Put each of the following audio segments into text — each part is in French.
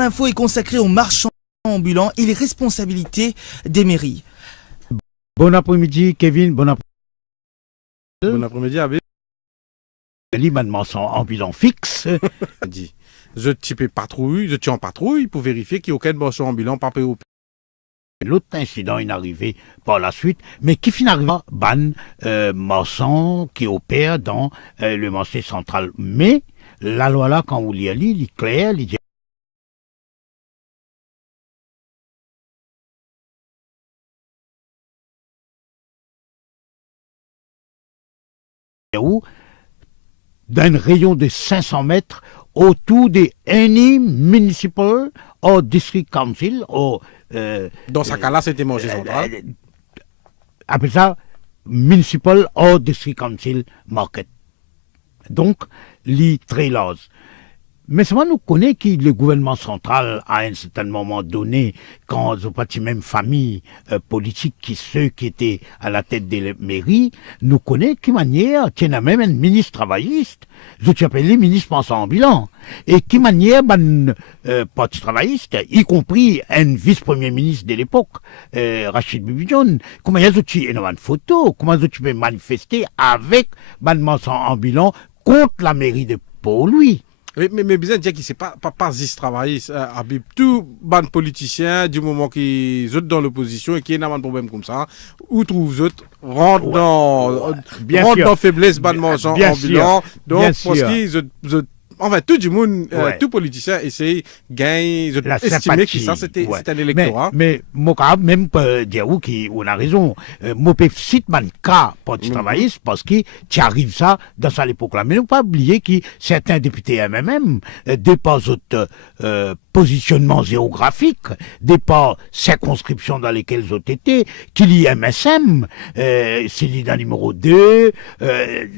L'info est consacrée aux marchands ambulants et les responsabilités des mairies. Bon après-midi, Kevin. Bon après-midi, Abib. Les marchands ambulants fixe. Dit. Je type patrouille, je tiens en patrouille pour vérifier qu'il n'y a aucun marchand ambulant pas payé. L'autre incident est arrivé par la suite, mais qui finalement ban marchand qui opère dans le marché central. Mais la loi là, quand vous l'y lisez, il est clair, il dit où dans un rayon de 500 mètres autour des any municipal or district council or dans ce cas-là, c'était marché central. Appelle ça municipal or district council market. Donc, les trailers. Mais seulement nous connaissons que le gouvernement central, à un certain moment donné, quand ils ont parti même famille politique, qui ceux qui étaient à la tête des mairies, nous connaissons qui manière, qu'il y a même un ministre travailliste, je appelle les ministres pensants ambulants, et qui manière, parti travailliste, y compris un vice-premier ministre de l'époque, Rachid Bibidion, comment ils ont énormément de photos, comment ils ont manifester avec pensants ambulants contre la mairie de Port-Louis. Mais bien dire que c'est pas juste travailler, Habib. Tout ban politicien, du moment qu'ils sont dans l'opposition et qu'il y a un problème comme ça, où trouvent eux rentrent dans faiblesse ban marchand ambulant. Donc parce qu'ils enfin, tout le monde, tout politicien essaye de gagner, estimer que ça, c'est un électorat. Mais moi, même dire qu'on a raison. Moi, je cite mon cas parti travailliste parce que tu arrives ça dans cette époque-là. Mais ne pas oublier que certains députés MMM, de par autres positionnement géographique, de par circonscriptions dans lesquelles ils ont été, qu'il y ait MSM, s'il y a numéro 2,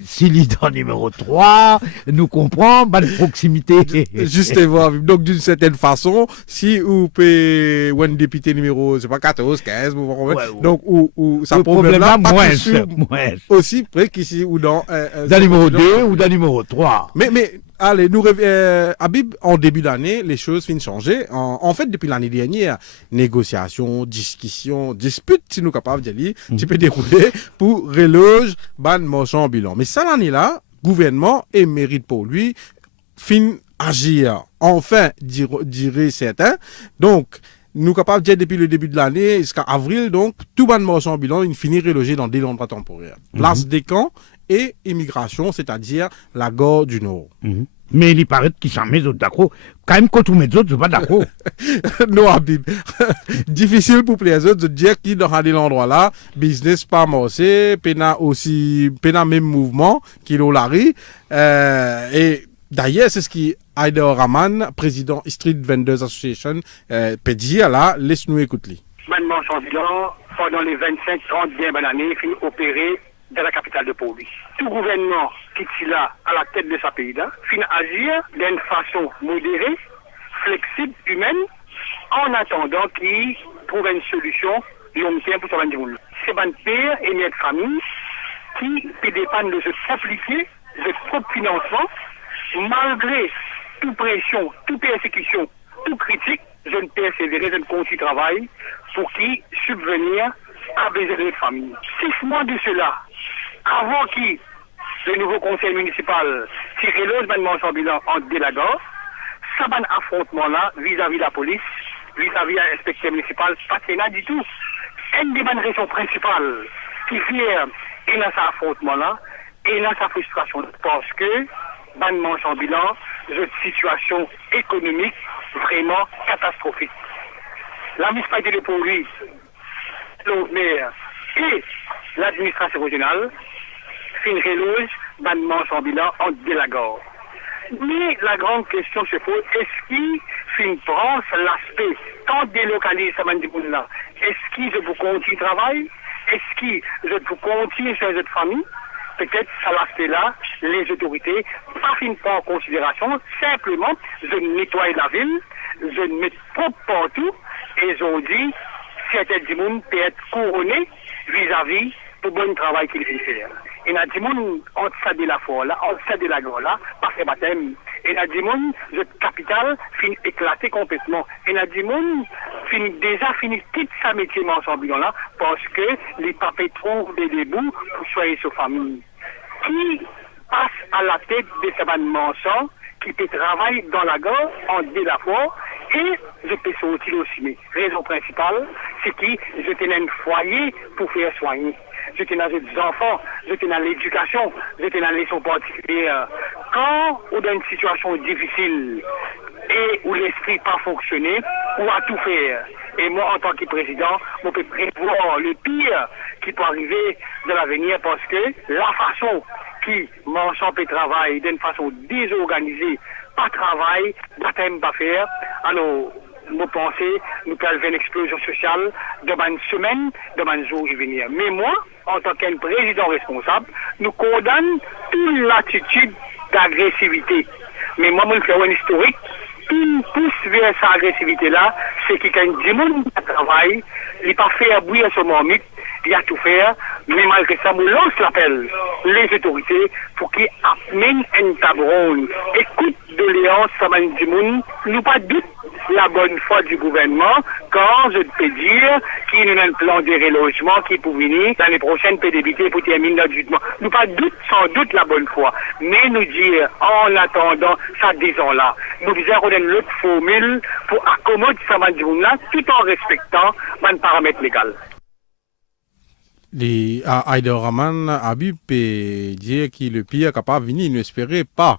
s'il y a numéro 3, nous comprenons, proximité. Justement, donc d'une certaine façon, si vous payez un député numéro, c'est pas 14, 15, donc où ça problème là, moins. Aussi près qu'ici ou dans numéro 2 ou dans numéro 3. Mais allez, nous Habib, en début d'année, les choses finissent changer. En fait, depuis l'année dernière, négociations, discussions, disputes, si nous sommes capables de dire, tu peux dérouler pour reloge ban marchand ambulant. Mais ça, l'année-là, gouvernement et mérite pour lui, fin agir. Enfin, dirait certains. Donc, nous capables de dire depuis le début de l'année, jusqu'à avril, donc, tout ban marchand ambulant, il finit relogé dans des endroits temporaires. Place des camps et immigration, c'est-à-dire la Gare du Nord. Mais il paraît qu'ils sont mes autres d'accord. Quand même, quand tous mes autres, je ne suis pas d'accord. Non, Habib. Difficile pour les autres de dire qu'ils dans l'endroit là, business pas marché, pena même mouvement, qui l'ont l'arrêt. Et d'ailleurs, c'est ce qui Aider Rahman, président Street Vendors Association, peut dire là, laisse-nous écouter. Maintenant, changeant, pendant les 25-30 bien années, finit opérer dans la capitale de Port-Louis. Tout gouvernement qui est là à la tête de ce pays-là finit agir d'une façon modérée, flexible, humaine, en attendant qu'il trouve une solution long terme pour ce monde. C'est un père et mère de famille qui dépendent de se s'appliquer de propre financement, malgré toute pression, toute persécution, toute critique, je ne persévérer, je ne continue travail pour qui subvenir à besoin de notre famille. 6 mois de cela, avant que le nouveau conseil municipal tire le marchand ambulant en Délagor, ça va un affrontement-là vis-à-vis de la police, vis-à-vis de l'inspecteur municipal, pas là du tout. Une des raisons principales qui fait et dans cet affrontement-là, et dans sa frustration, parce que ban marchand ambulant, une situation économique vraiment catastrophique. La municipalité de Port-Louis, le maire et l'administration régionale fin reloge ban marchand ambulant en Délagor. Mais la grande question se pose, est-ce qu'il fin prend l'aspect tant délocalisé ce monde-là? Est-ce qu'il vous continue le travail? Est-ce qu'il vous continue sur votre famille? Peut-être à l'aspect-là, les autorités pas fin pas en considération, simplement, je nettoie la ville, je mets propre partout, et ils ont dit, certains du monde peut être couronné vis-à-vis du bon travail qu'il fait faire. Et n'a dit moun, on ça de la foi là, on ça de la gueule là, pas fait baptême. Et n'a dit moun, le capital fin éclaté complètement. Et n'a dit moun, déjà fini tout sa métier ensemble là, parce que les papés trouvent des débuts pour soigner sa famille. Qui passe à la tête de ce mensonge, qui peut travailler dans la gare, en dé la foi, et je peux sortir aussi. Mais raison principale, c'est que je tenais un foyer pour faire soigner. Je tenais des enfants, je tenais l'éducation, je tenais les leçons particulières. Quand on est dans une situation difficile et où l'esprit pas fonctionné, on va tout faire. Et moi, en tant que président, je peux prévoir le pire qui peut arriver de l'avenir parce que la façon qui m'ensemble et travaille d'une façon désorganisée, pas travail, baptême pas faire. Alors, nous pensons, nous pouvons faire une explosion sociale de une semaine, de un jour qui venir. Mais moi, en tant qu'un président responsable, nous condamnons toute l'attitude d'agressivité. Mais moi, je fais un historique. Qui pousse vers cette agressivité-là, c'est que quand du monde travaille, il n'a pas fait bouillir son marmite, il a tout fait, mais malgré ça, nous lance l'appel, les autorités, pour qu'ils amènent un tabron. Écoute de Léon, ça m'a du monde, nous pas doute la bonne foi du gouvernement, quand je peux dire qu'il y a un plan de relogement qui peut venir dans les prochaines PDBT pour terminer notre jugement. Nous pas doute, sans doute la bonne foi, mais nous dire, en attendant, ça disons-là, nous faisons une autre formule pour accommoder ça m'a du monde-là, tout en respectant les paramètres légaux. Les Aider Rahman Habib peut dire que le pire est capable de venir, il n'espérait pas.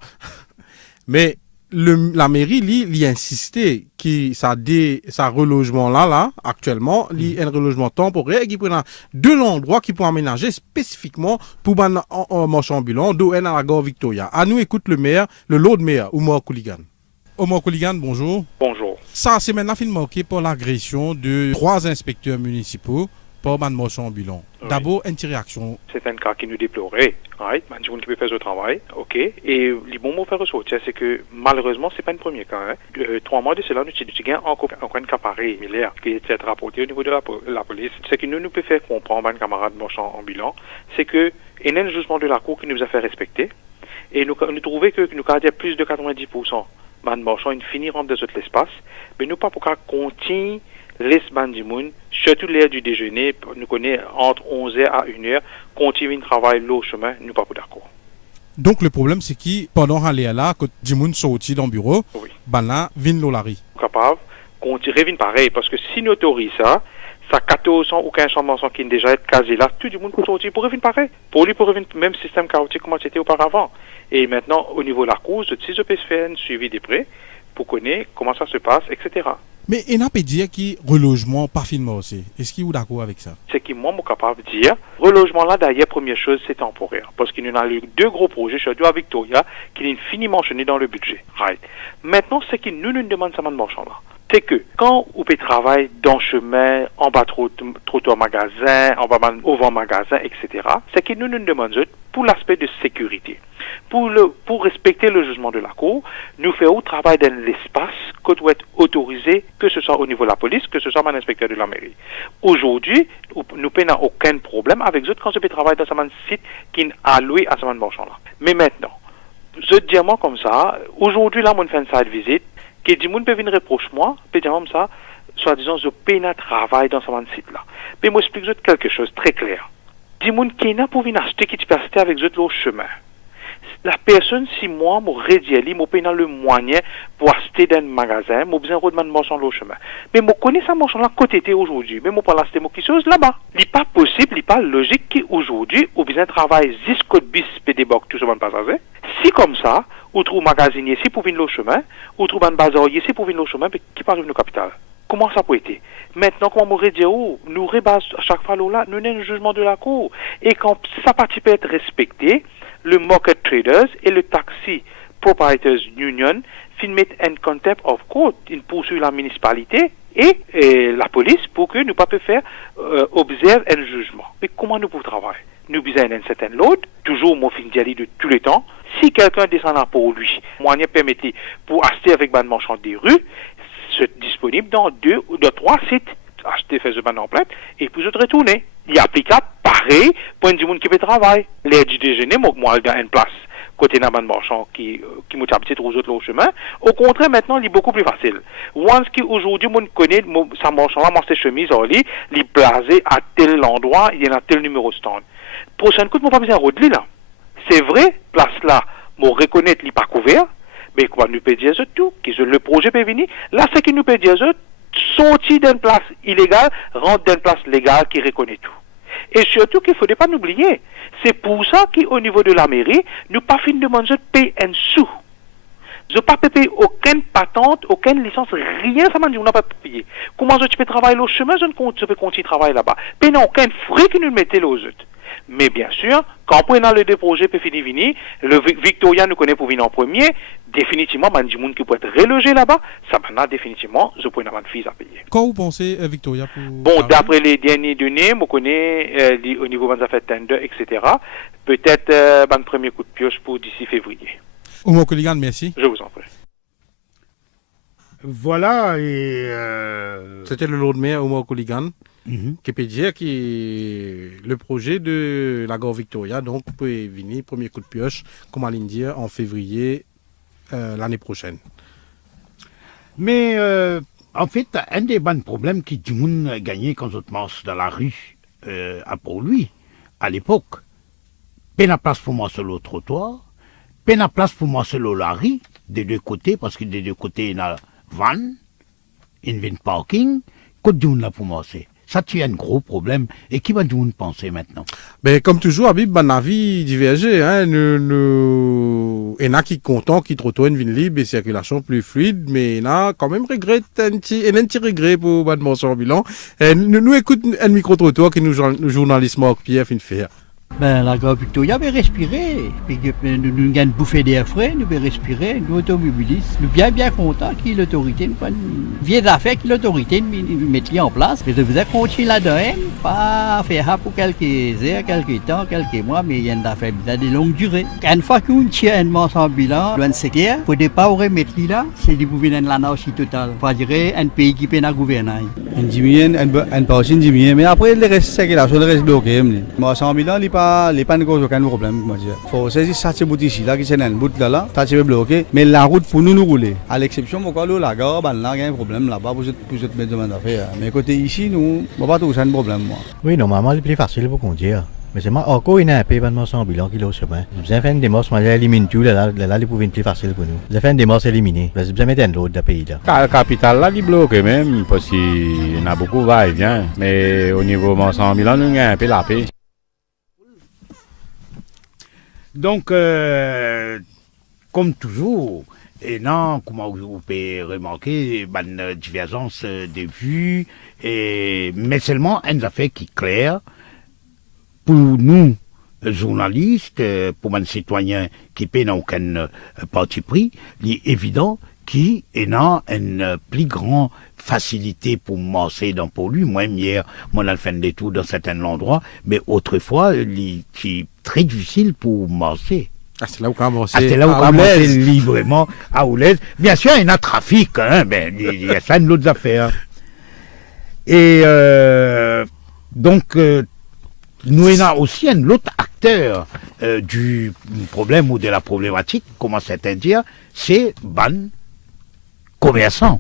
Mais la mairie, lui, insistait que ça relogement là, actuellement, il y a un relogement temporaire qui prend de l'endroit qui peut aménager spécifiquement pour un marchand ambulant, d'où est à la gare Victoria. À nous, écoute le maire, le Lord Mayor, Oumar Kouligan. Oumar Kouligan, bonjour. Bonjour. Ça, c'est maintenant film marqué par l'agression de 3 inspecteurs municipaux par un marchand ambulant. Oui. D'abord, une réaction. C'est un cas qui nous déplorait. Right? Man, qui peut faire ce travail. OK. Et le bon mot faire ressortir, c'est que malheureusement, c'est pas le premier cas. Hein. 3 mois de cela, nous avons encore un cas pareil, qui est rapporté au niveau de la police. C'est que nous pouvons faire comprendre à un camarade marchand ambulant, c'est que il y a un jugement de la Cour qui nous a fait respecter. Et nous trouvons que nous avons plus de 90% de marchands, ils finiront dans l'espace. Mais nous pas pour qu'on continue les bandimounes, surtout l'heure du déjeuner, nous connaissons entre 11h à 1h, continuer de travailler le chemin, nous pas d'accord. Donc le problème c'est que pendant aller là, quand Dimoun sorti dans le bureau, oui. Là, vin l'olari. Capable, continuer pareil, parce que si nous autorisons ça 1400 ou 1500 qui déjà être casé là, tout le monde peut sortir pour revenir pareil. Pour lui, pour revenir même système chaotique comme c'était auparavant. Et maintenant, au niveau de la cause, si je peux faire un suivi de près, pour connaître comment ça se passe, etc. Mais il n'a pas dit qu'il relogement pas finalement aussi. Est-ce qu'il est d'accord avec ça? C'est que moi, je suis capable de dire, relogement là, d'ailleurs, première chose, c'est temporaire. Parce qu'il y a eu 2 gros projets, surtout à Victoria, qui sont finiment mentionné dans le budget. Right. Maintenant, c'est que nous demandons ça de marchand là. C'est que quand on peut travailler dans le chemin, en bas trottoir magasin, en bas au vent magasin, etc., c'est que nous demandons pour l'aspect de sécurité. Pour respecter le jugement de la Cour, nous faisons travail dans l'espace qui doit être autorisé, que ce soit au niveau de la police, que ce soit un inspecteur de la mairie. Aujourd'hui, nous n'avons aucun problème avec eux quand je peux travailler dans un site qui est alloué à ce marchand-là. Mais maintenant, je dis moi comme ça, aujourd'hui, là, on fait une site visite, que du monde peut venir reprocher moi, peut dire comme ça, soit disant, je peine à travailler dans ce site-là. Mais moi, je explique quelque chose très clair. Du monde qui n'a pas venir acheter, qui peut acheter avec eux le chemin. La personne, si moi, je réduis, je paye le moyen pour acheter dans un magasin, je besoin de marchand le chemin. Mais je connais ça marchand là côté aujourd'hui, mais je peux l'acheter quelque chose là-bas. Il n'est pas possible, il n'est pas logique qu'aujourd'hui, on besoin de travailler jusqu'au bis pédébok tout ce monde passager. Si comme ça, on trouve un magasinier ici pour venir le chemin, on trouve un bazarier ici pour venir le chemin, mais qui arrive le capital. Comment ça peut être? Maintenant, comment on réduit, nous rebase à chaque fois là, nous avons un jugement de la Cour. Et quand ça peut être respecté, le Market Traders et le Taxi Proprietors Union mettent un contempt of court, ils poursuivent la municipalité et la police pour que nous ne puissions pas faire observer un jugement. Mais comment nous pouvons travailler? Nous besoin d'un certain load, toujours mon fin de tous les temps. Si quelqu'un descend là pour lui, moyen permettait pour acheter avec un marchand des rues, c'est disponible dans 2 ou 3 sites. Acheter, faire ce ban en plate, et puis retourner. il est applicable pareil pour un monde qui peut travailler. L'aide du déjeuner, moi, il y a une place. Côté d'un marchand qui m'a habité aux autres chemin. Au contraire, maintenant, il est beaucoup plus facile. Once qu'aujourd'hui, on connaît, ça marchand là, ses chemises, il est placé à tel endroit, il y a tel numéro de stand. Prochaine coup, on pas besoin de roder là. C'est vrai, place là, on reconnaît qu'il n'est pas couvert, mais quoi, nous peut dire tout, que le projet peut venir. Là, c'est qu'il nous peut dire sortir d'une place illégale, rentre d'une place légale qui reconnaît tout. Et surtout qu'il ne faudrait pas l'oublier. C'est pour ça qu'au niveau de la mairie, nous pas fin de demander de payer un sou. Je n'ai pas payé aucune patente, aucune licence, rien, ça m'a dit, on n'a pas payé. Comment tu peux travailler au chemin, je ne peux continuer à travailler là-bas. Mais non, aucun frais que nous mettons aux autres. Mais bien sûr, quand on a les deux projets pour finir, le Victoria nous connaît pour venir en premier, définitivement, il y a des gens qui peuvent être relogés là-bas, ça maintenant, définitivement, je peux avoir une fille à payer. Quand vous pensez, Victoria, pour... Bon, d'après les dernières données, on connaît au niveau de la fête tender, etc. Peut-être un premier coup de pioche pour d'ici février. Oumar Koligan, merci. Je vous en prie. Voilà, et... C'était le Lord Mayor Oumar Koligan. Qui peut dire que le projet de la gare Victoria donc peut venir premier coup de pioche comme Aline dit en février l'année prochaine. Mais en fait, un des bons problèmes qui du monde gagné quand on marche dans la rue pour lui, à l'époque, pas de place pour moi sur le trottoir, pas de place pour moi sur la rue, des deux côtés, parce que des deux côtés, il y a van, il y a parking, côté du monde là pour moi, c'est. Ça, tu as un gros problème. Et qui va nous penser maintenant? Ben, comme toujours, Habib, mon avis divergé. Hein. Il y en a qui sont contents qu'ils trouvent une ville libre et circulation plus fluide, mais il y en a quand même un petit regret pour le marchand ambulant. Nous écoutons un micro-trottoir que nous, journaliste Marc Pierre, fin de faire. Ben, la gare Victoria veut respirer. Puis nous avons une bouffée d'air frais, nous veut respirer, nous automobilistes. Nous sommes bien contents que l'autorité, vieille affaire que l'autorité nous mette en place. Mais je vous ai continué là-dedans, pas faire ça pour quelques heures, quelques temps, quelques mois, mais il y a une affaire de longue durée. Une fois qu'on tient un marchand ambulant, loin de secteur, il ne faut pas remettre là, c'est du gouvernement de l'anarchie totale. Pas dire un pays qui peut pas gouverner. Un diminue, un parti diminue, mais après le reste, c'est que la chose reste bloquée. Le marchand ambulant, il n'est pas aucun problème. Il faut saisir cette bout ici, là, qui c'est un bout là, ça c'est bloqué, mais la route pour nous rouler. À l'exception, pourquoi la gare, là, il y a un problème là-bas pour cette demande d'affaires. Mais côté ici, nous, on va pas trouver un problème. Moi. Oui, normalement, c'est plus facile pour conduire. Mais c'est moi, encore, il y a un peu de marchand ambulant qui est au chemin. Vous avez fait une démarche, moi, j'élimine tout, là, il pouvait être plus facile pour nous. Vous avez fait une démarche éliminée. Vous avez mettre un autre pays, là. La capitale, là, il est bloqué même, parce qu'il y en a beaucoup va-et-vient. Mais au niveau marchand ambulant, nous, il y a un peu la paix. Donc, comme toujours, et non, comment vous pouvez remarquer, une divergence de vues, mais seulement une affaire qui est claire pour nous, journalistes, pour les citoyens qui paient aucun parti pris, il est évident qu'il y a une plus grande facilité pour marcher pour lui. Moi, hier, moi, j'ai fait des tours dans certains endroits, mais autrefois, il est très difficile pour marcher. Ah, c'est là où on commence. C'est là où on commence librement à Oulaise. Bien sûr, il y a un trafic, hein, mais il y a ça, une autre affaire. Et donc, nous avons aussi un autre acteur du problème ou de la problématique, comment certains dire, c'est ban commerçant.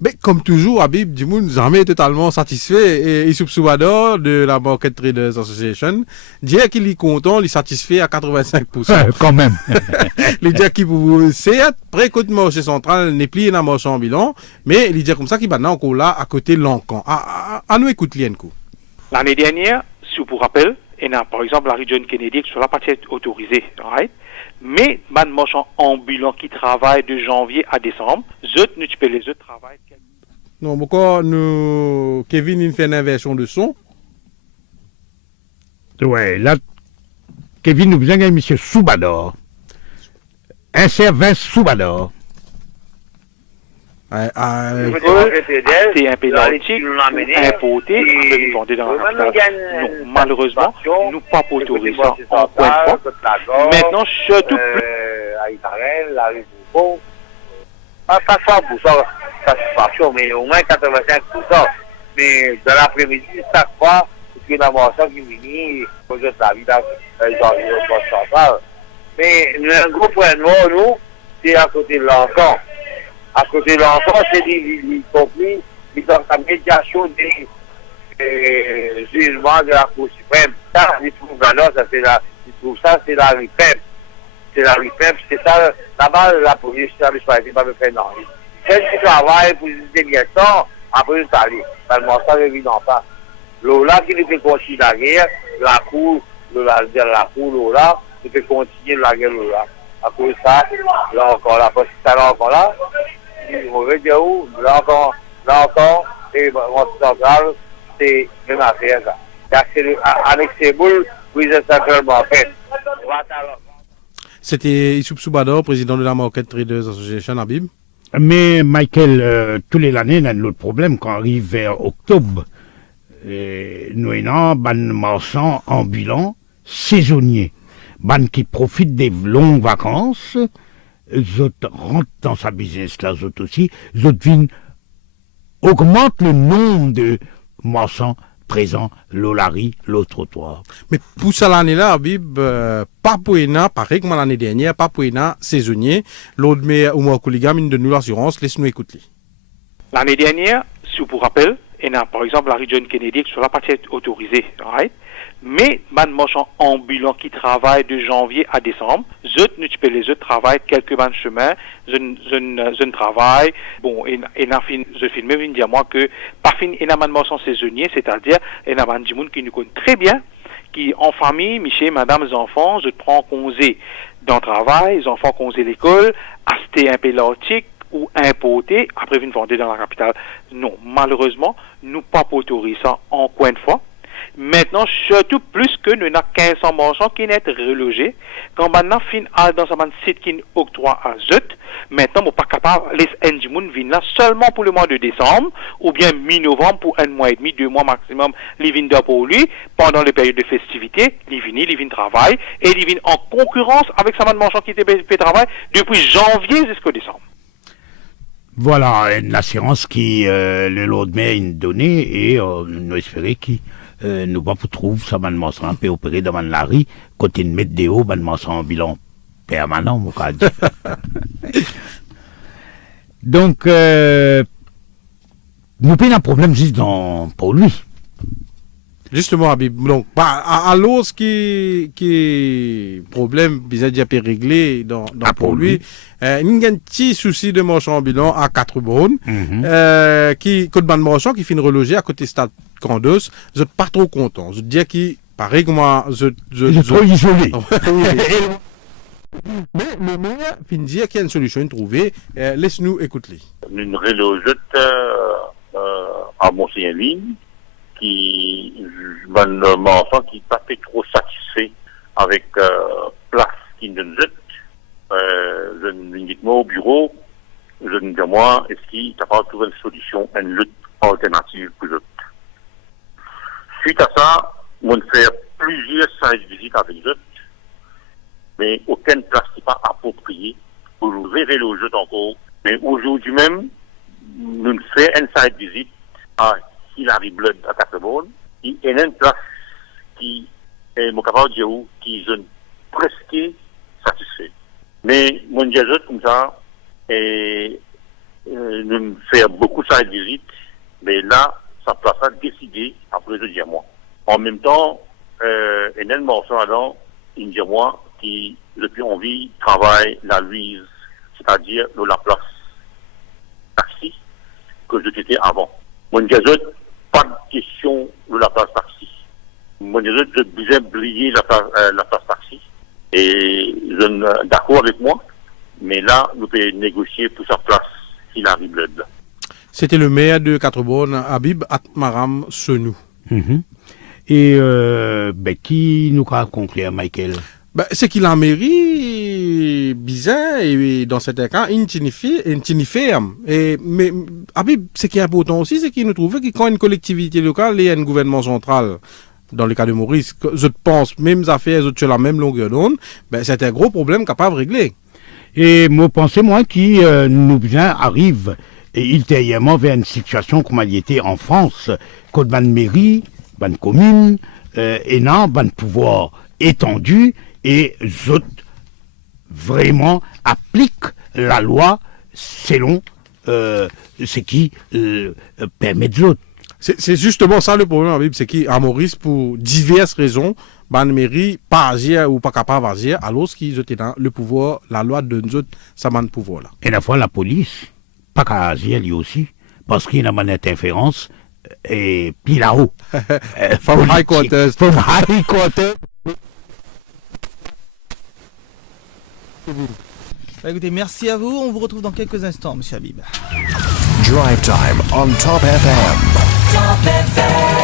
Mais comme toujours, Habib, du monde jamais totalement satisfait. Et Issoup Soubador de la Market Traders Association dit qu'il est content, il est satisfait à 85%. Quand même. Il dit qu'il vous c'est près côté marché central n'est plus un marchand ambulant, mais il dit comme ça qu'il est maintenant encore là à côté de l'Ancan. À nous écoute Lienko. L'année dernière, si vous vous rappelez, il y a par exemple la région Kennedy qui sur la partie autorisée, right? Mais les marchands ambulants qui travaillent de janvier à décembre, les autres travaillent. Non, pourquoi nous, Kevin, il fait une inversion de son? Ouais, là, Kevin, nous besoin d'un monsieur Soubador. Un service Soubador. C'est un pénaltique importé, après nous vendre dans la capitale. Non, malheureusement, nous pas pour autoriser ça en point de point. Maintenant, surtout à Israël, la rue Bourbon, pas 100% satisfaction, mais au moins 85%. Mais dans l'après-midi, chaque fois, qu'il y a un marchand qui vient pour que la vie dans les poste central. Mais le gros point noir, nous, c'est à côté de l'enfant. À côté de l'enfant, c'est y compris dans la médiation des jugements de la Cour suprême. Ça, ils trouvent là, ça, c'est la RIPEP. C'est la RIPEP, c'est ça, là-bas, la police, la municipalité, pas me faire non. Celle qui travaille pour des bien temps, après, nous allons. Tellement ça, évidemment pas. Là, qui nous fait continuer la guerre, la cour, la cour, là, nous fait continuer la guerre, là. À cause de ça, là encore, là, parce que ça, là encore, là, on veut dire où, là encore, et mon central, c'est même affaire, ça. Avec ces boules, oui, c'est simplement fait. C'était Issoub Soubador, président de la Market Traders Association, Habib. Mais Michael, tous les années, on a l'autre problème quand on arrive vers octobre. Nous avons des marchands ambulants saisonniers, des qui profitent des longues vacances, les autres rentrent dans sa business là, les autres aussi, les autres viennent augmentent le nombre de marchands présents, l'olari, le trottoir. Mais pour ça l'année-là, Habib, pas pour ENA, pareil comme l'année dernière, pas pour ENA, saisonnier, l'autre mais au moins Kouliga, mine de nous l'assurance, laisse-nous écouter. L'année dernière, si vous vous rappelez, ENA, par exemple, la région Kennedy, qui sur la partie autorisée, right? Mais, man marchand ambulant qui travaille de janvier à décembre, les autres travaillent quelques bancs de chemin, je travaille, bon, je filme même dire moi que, pas fin, et man marchand saisonnier, c'est-à-dire, et man du monde qui nous connaît très bien, qui, en famille, Michel, madame, les enfants, je prends congé dans le travail, les enfants congé l'école, acheter un peu l'article, ou importer, après venir vendre dans la capitale. Non, malheureusement, nous pas autoriser ça en coin de fois. Maintenant, surtout plus que nous avons 1500 marchands qui sont relogés. Quand maintenant, fin dans un site qui octroie à Zut, maintenant, nous pas capable les Ndimoun viennent là seulement pour le mois de décembre, ou bien mi-novembre pour un mois et demi, 2 mois maximum, ils viennent pour lui, pendant les périodes de festivité, ils viennent travailler, et ils viennent en concurrence avec sa marchand qui était fait travail depuis janvier jusqu'au décembre. Voilà une assurance qui le lendemain est donnée et nous espérons qu'il nous va pour trouver ça manement ça peut opérer dans la rue côté de mettre des hauts manement ça en bilan permanent mon cas. Donc nous payons un problème juste pour lui. Justement, Habib, donc, alors, ce qui problème, bizarre, déjà réglé dans pour lui, il y a un petit souci de marchand ambulant à 4 bornes, qui, côté ban marchand, qui finit reloger à côté stade Candos, je suis pas trop content. Je dis qu'il, pareil que moi, je trop isolé. Mais le maire finit dire qu'il y a une solution trouvée, laisse-nous écouter. Une relogette, à Mont-Saint-Ligne, qui mon enfant qui pas fait trop satisfait avec place qui nous jette je me dis moi au bureau je me dis moi est-ce qu'il est capable de trouver une solution une lutte alternative pour eux suite à ça on fait plusieurs séances de visite avec eux mais aucune place n'est pas appropriée pour ouvrir le jeu encore mais aujourd'hui même nous faisons une séance de visite à Hilary Blood à 4 bornes, il y a une place qui est mon capable de dire qui est presque satisfait. Mais mon diagnostic comme ça, et nous faisons beaucoup de visites, mais là, ça place à décider après de dire moi. En même temps, il y a un morceau là, il dit moi, qui depuis envie travaille la Louise, c'est-à-dire la place taxi que j'étais avant. Mon diagnostic pas de question de la place taxi. Moi, je disais oublier la place taxi. Et je suis d'accord avec moi, mais là, nous pouvons négocier pour sa place s'il arrive là. C'était le maire de 4 bornes, Habib Atmaram Senou. Et qui nous a conclu, Michael? C'est qu'il a mairie bizarre et dans certains cas une ferme. Mais Habib, ce qui est important aussi, c'est qu'il nous trouve que quand une collectivité locale et un gouvernement central, dans le cas de Maurice, je pense, mêmes affaires, sur la même longueur d'onde, c'est un gros problème capable de régler. Et moi, pensez-moi qui nous arrive ultérieurement vers une situation comme elle y était en France, Côte-Ban mairie, ban commune, et non, ban pouvoir étendu, et autres vraiment appliquent la loi selon ce qui permet aux autres. C'est justement ça le problème, Habib, c'est qu'à Maurice, pour diverses raisons, ban mairie pas agir ou pas capable d'agir, alors qu'ils étaient dans le pouvoir, la loi de nous autres, ça m'a le pouvoir là. Et la fois, la police, pas qu'à agir lui aussi, parce qu'il y a une interférence, et puis là-haut. From high quarters. From high quarters. Bah, écoutez, merci à vous. On vous retrouve dans quelques instants, monsieur Habib. Drive Time on Top FM. Top FM.